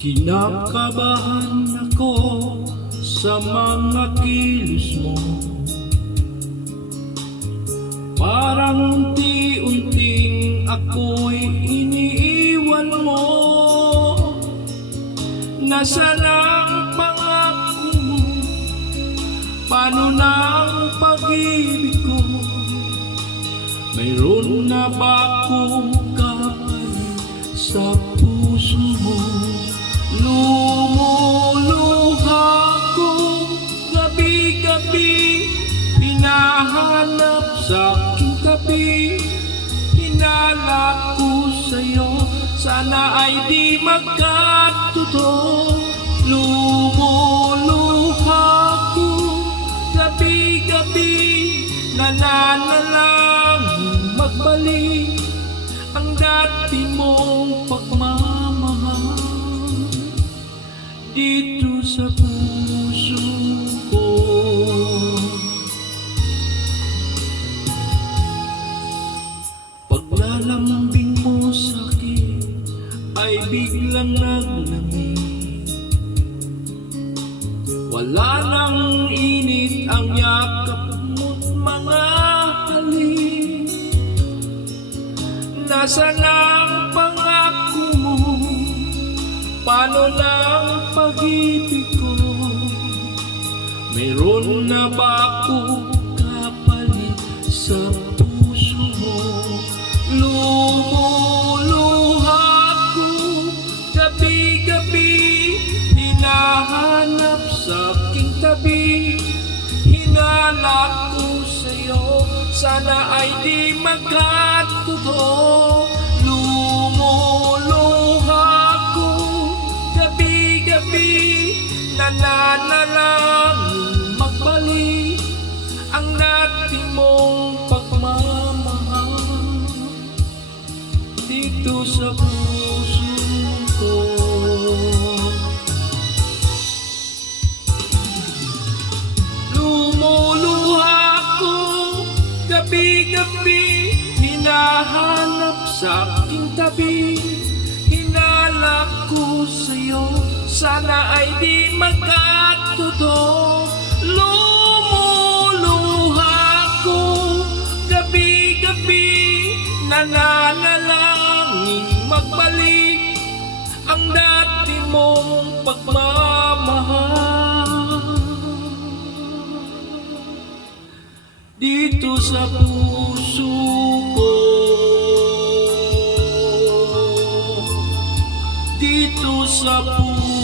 Kinakabahan ako sa mga kilos mo. Parang unti-unting ako'y iniiwan mo. Nasaan ang pangako mo? Paano na ang pag-ibig ko? Mayroon na ba akong kapalit sa puso mo? Lumuluha ko gabi-gabi, hinahanap sa aking tabi. Hinala ko sa'yo, sana ay di magkatuto. Lumuluha ko gabi-gabi, nananalangin magbalik ang dati mong pagmamahal dito sa puso ko. Paglalambing mo sa'kin ay biglang naglamig. Wala nang init ang yakap mo't mga halik. Nasaan ang pangako mo? Paano na ang pag-ibig ko? Mayroon na ba akong kapalit sa puso mo? Lumuluha ko gabi-gabi, hinahanap sa aking tabi. Hinala ko sa'yo, sana ay di magkatuto. Lumuluha ko gabi-gabi, nananalangin magbalik ang dati mong pagmamahal dito sa puso ko. Lumuluha ko gabi-gabi, hinahanap sa aking tabi. Hinala ko sa'yo, sana ay di magkatuto. Lumuluha ko gabi-gabi, nananalangin magbalik ang dati mong pagmamahal dito sa puso ko. Dito sa puso